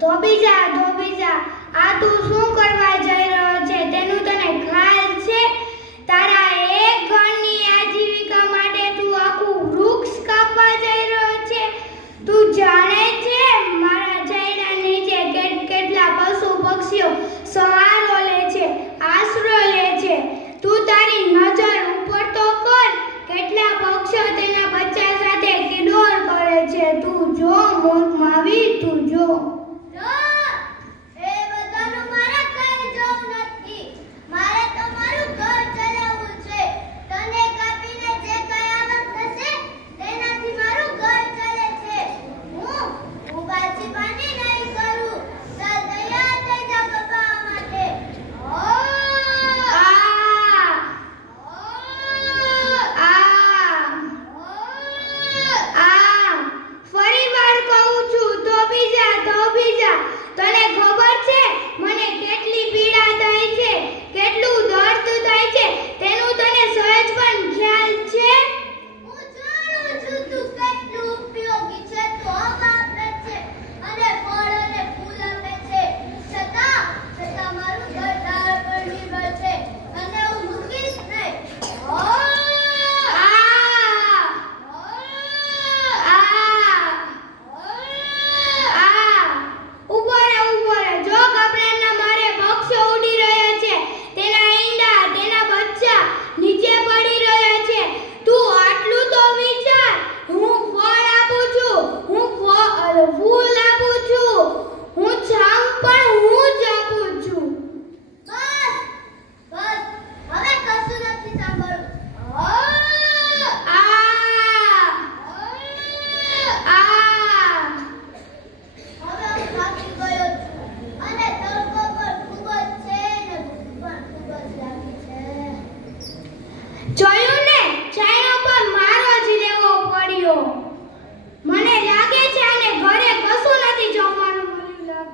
ધોબીજા આ તું શું કરવા જઈ રહ્યો છે તેનું તને ખ્યાલ છે? તારા એક ઘરની આજીવિકા માટે તું આખું વૃક્ષ કાપવા જઈ રહ્યો છે? તું જાણે છે મારા છાંયડા નીચે કેટલા પશુ પક્ષીઓ સહારો લે છે, આશરો લે છે? તું તારી નજર ઉપર તો કર, કેટલા પક્ષીઓ તેના બચ્ચા સાથે કિડોર કરે છે. તું જો મૂર્ખ માવી, તું જો. તને ખબર છે મને કેટલી પીડા થાય છે, કેટલું દર્દ થાય છે, તેનું તને સહેજ પણ ખ્યાલ છે? હું જાણું છું તું કેટલું ઉપયોગી છે, તું હવા આપે છે અને ફળ અને ફૂલ આપે છે, છતાં મારું ઘર તારા પર નિર્ભર છે અને હું મૂકીશ નહીં. જોયું ને, ચાયનો પર મારો જ લેવો પડ્યો. મને લાગે છે આને ઘરે કશું નથી જમવાનું મળ્યું.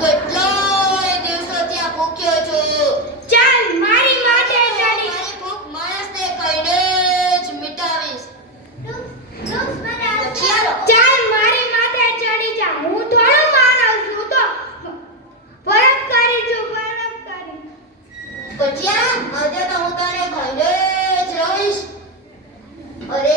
કેટલાય દિવસોથી આ ભૂખ્યો છું. ચાલ મારી માથે ચડી. મારી ભૂખ માણસને કહીને જ મિટાવીશ. ચાલ મારી માથે ચડી જા. હું થોડો માણસ છું, તો પરોપકારી છું, પરોપકારી. ભજીયા, આજે તો હું તને કહીને જ રહીશ. અરે